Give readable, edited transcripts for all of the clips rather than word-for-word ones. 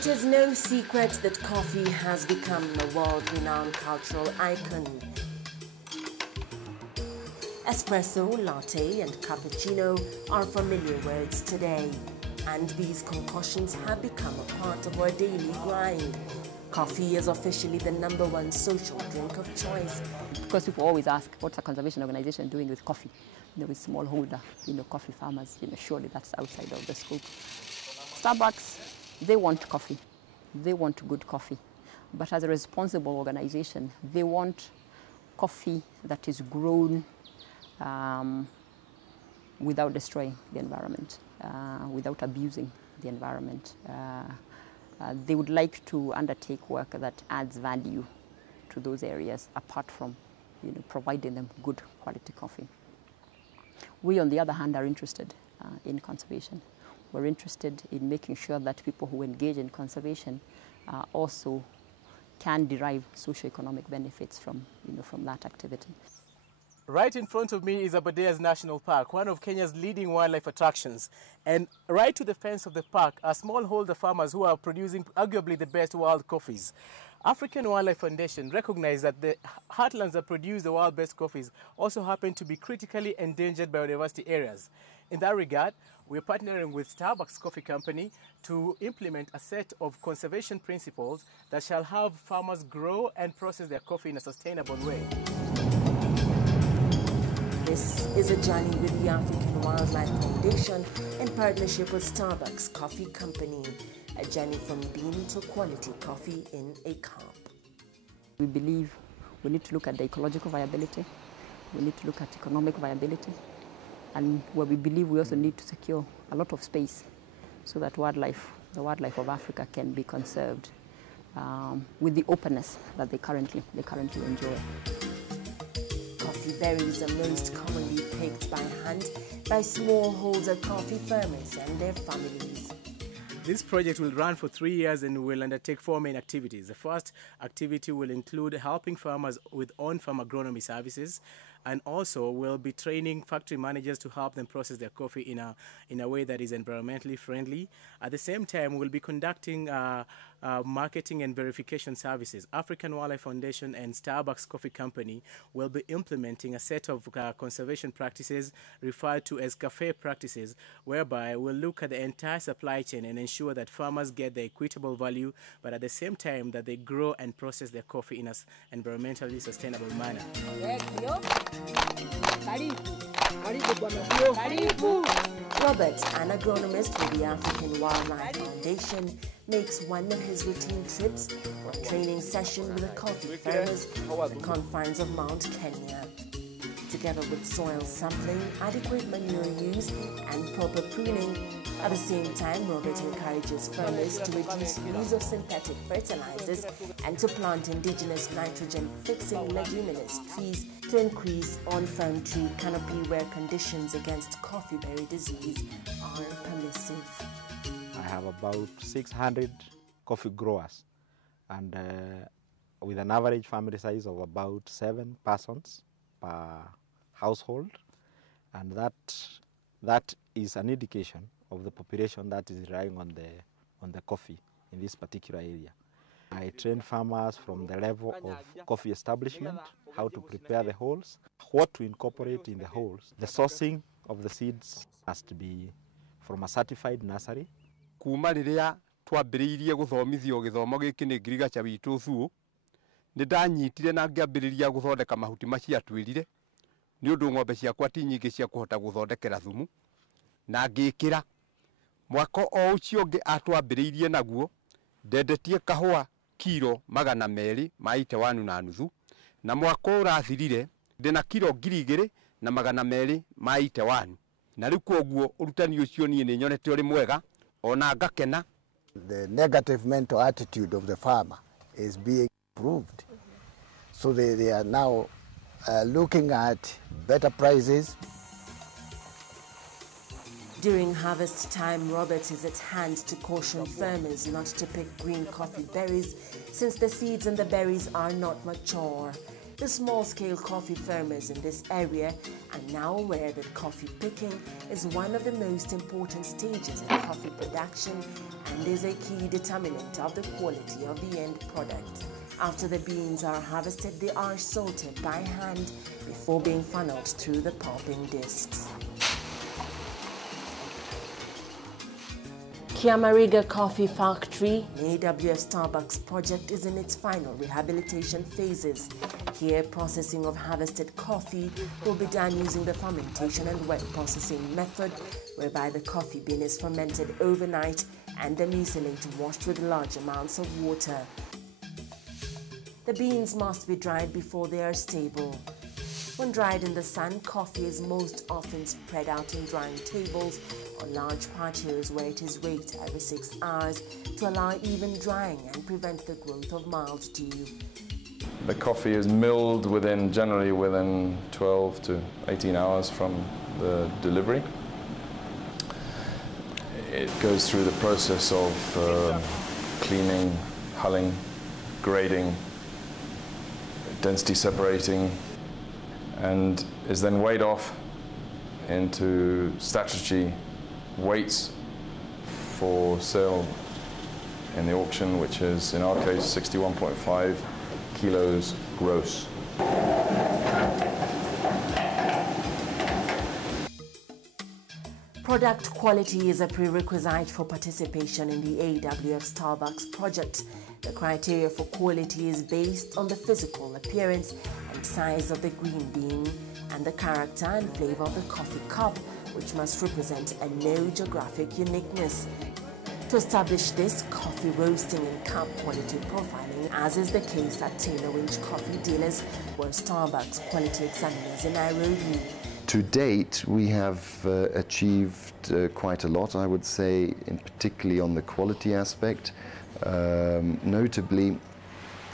It is no secret that coffee has become a world-renowned cultural icon. Espresso, latte and cappuccino are familiar words today, and these concoctions have become a part of our daily grind. Coffee is officially the #1 social drink of choice. Because people always ask, what's a conservation organization doing with coffee? With smallholder, coffee farmers, surely that's outside of the scope. Starbucks, they want coffee. They want good coffee. But as a responsible organization, they want coffee that is grown without destroying the environment, without abusing the environment. They would like to undertake work that adds value to those areas apart from providing them good quality coffee. We, on the other hand, are interested in conservation. We're interested in making sure that people who engage in conservation also can derive socio-economic benefits from that activity. Right in front of me is Aberdares National Park, one of Kenya's leading wildlife attractions. And right to the fence of the park are smallholder farmers who are producing arguably the best wild coffees. African Wildlife Foundation recognized that the heartlands that produce the world's best coffees also happen to be critically endangered biodiversity areas. In that regard, we're partnering with Starbucks Coffee Company to implement a set of conservation principles that shall have farmers grow and process their coffee in a sustainable way. This is a journey with the African Wildlife Foundation in partnership with Starbucks Coffee Company. A journey from bean to quality coffee in a cup. We believe we need to look at the ecological viability, we need to look at economic viability, and where we believe we also need to secure a lot of space so that the wildlife of Africa can be conserved with the openness that they currently enjoy. Coffee berries are most commonly picked by hand by smallholder coffee farmers and their families. This project will run for 3 years and will undertake 4 main activities. The first activity will include helping farmers with on-farm agronomy services, and also will be training factory managers to help them process their coffee in a way that is environmentally friendly. At the same time, we'll be conducting marketing and verification services. African Wildlife Foundation and Starbucks Coffee Company will be implementing a set of conservation practices referred to as cafe practices, whereby we'll look at the entire supply chain and ensure that farmers get the equitable value, but at the same time that they grow and process their coffee in an environmentally sustainable manner. Robert, an agronomist with the African Wildlife Foundation, makes one of his routine trips for a training session with the coffee farmers at the confines of Mount Kenya. Together with soil sampling, adequate manure use and proper pruning, at the same time, Robert encourages farmers to reduce use of synthetic fertilizers and to plant indigenous nitrogen-fixing leguminous trees to increase on-farm tree canopy where conditions against coffee berry disease are permissive. I have about 600 coffee growers, and with an average family size of about 7 persons per household, and that is an indication of the population that is relying on the coffee in this particular area. I train farmers from the level of coffee establishment, how to prepare the hulls, what to incorporate in the hulls. The sourcing of the seeds has to be from a certified nursery. Kuma riria twambiriirie guthomithio githomo giki ni ngirigacha witu Thuo, ni ndanyitire na ngiambiriria guthondeka mahuti macia twirire ni undu ng'ombe ciakwa ti nyingi cia kuhota guthondekera thumu, na ngikira mwako o ucio ngi atwambiriirie naguo ndendetie kahua kilo 200 maite 1.5, na mwako urathirire ndina kilo 2,000 na 200 maite 1, na riu koguo urutani ucio ni nyonete uri mwega ona ngakena. The negative mental attitude of the farmer is being improved, so they are now looking at better prices. During harvest time, Robert is at hand to caution farmers not to pick green coffee berries since the seeds and the berries are not mature. The small-scale coffee farmers in this area are now aware that coffee picking is one of the most important stages in coffee production and is a key determinant of the quality of the end product. After the beans are harvested, they are sorted by hand before being funneled through the pulping discs. Kiamariga Coffee Factory, an AWF Starbucks project, is in its final rehabilitation phases. Here, processing of harvested coffee will be done using the fermentation and wet processing method, whereby the coffee bean is fermented overnight and then recently washed with large amounts of water. The beans must be dried before they are stable. When dried in the sun, coffee is most often spread out in drying tables or large patios where it is raked every 6 hours to allow even drying and prevent the growth of mildew. The coffee is milled generally within 12 to 18 hours from the delivery. It goes through the process of cleaning, hulling, grading, density separating, and is then weighed off into statutory weights for sale in the auction, which is in our case 61.5 kilos gross. Product quality is a prerequisite for participation in the AWF Starbucks project. The criteria for quality is based on the physical appearance and size of the green bean and the character and flavor of the coffee cup, which must represent a no geographic uniqueness. To establish this, coffee roasting and cup quality profiling, as is the case at Taylor Winch Coffee Dealers, were Starbucks quality examiners in Nairobi. To date, we have achieved quite a lot, I would say, particularly on the quality aspect. Notably,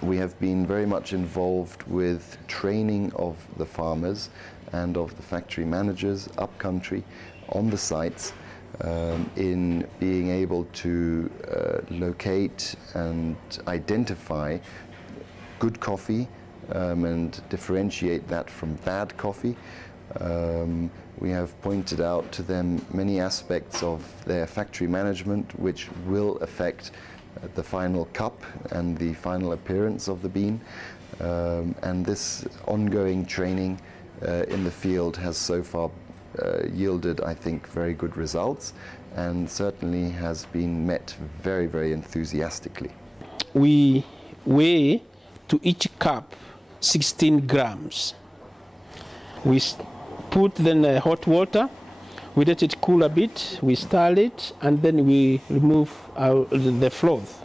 we have been very much involved with training of the farmers and of the factory managers upcountry on the sites in being able to locate and identify good coffee and differentiate that from bad coffee. We have pointed out to them many aspects of their factory management which will affect the final cup and the final appearance of the bean, and this ongoing training in the field has so far yielded, I think, very good results, and certainly has been met very, very enthusiastically. We weigh to each cup 16 grams. We put then hot water, we let it cool a bit, we stir it, and then we remove the froth.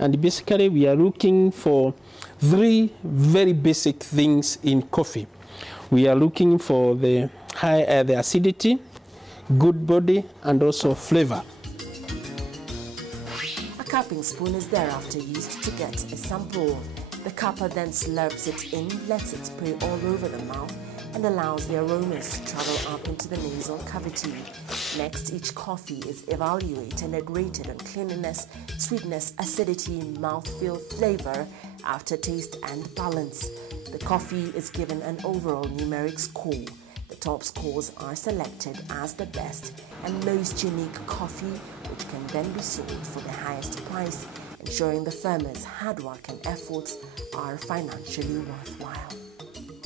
And basically we are looking for 3 very basic things in coffee. We are looking for the acidity, good body, and also flavor. A cupping spoon is thereafter used to get a sample. The cupper then slurps it in, lets it spray all over the mouth, and allows the aromas to travel up into the nasal cavity. Next, each coffee is evaluated and rated on cleanliness, sweetness, acidity, mouthfeel, flavor, aftertaste, and balance. The coffee is given an overall numeric score. The top scores are selected as the best and most unique coffee, which can then be sold for the highest price, ensuring the farmers' hard work and efforts are financially worthwhile.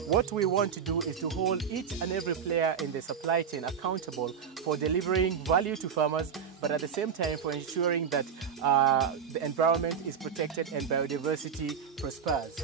What we want to do is to hold each and every player in the supply chain accountable for delivering value to farmers, but at the same time for ensuring that the environment is protected and biodiversity prospers.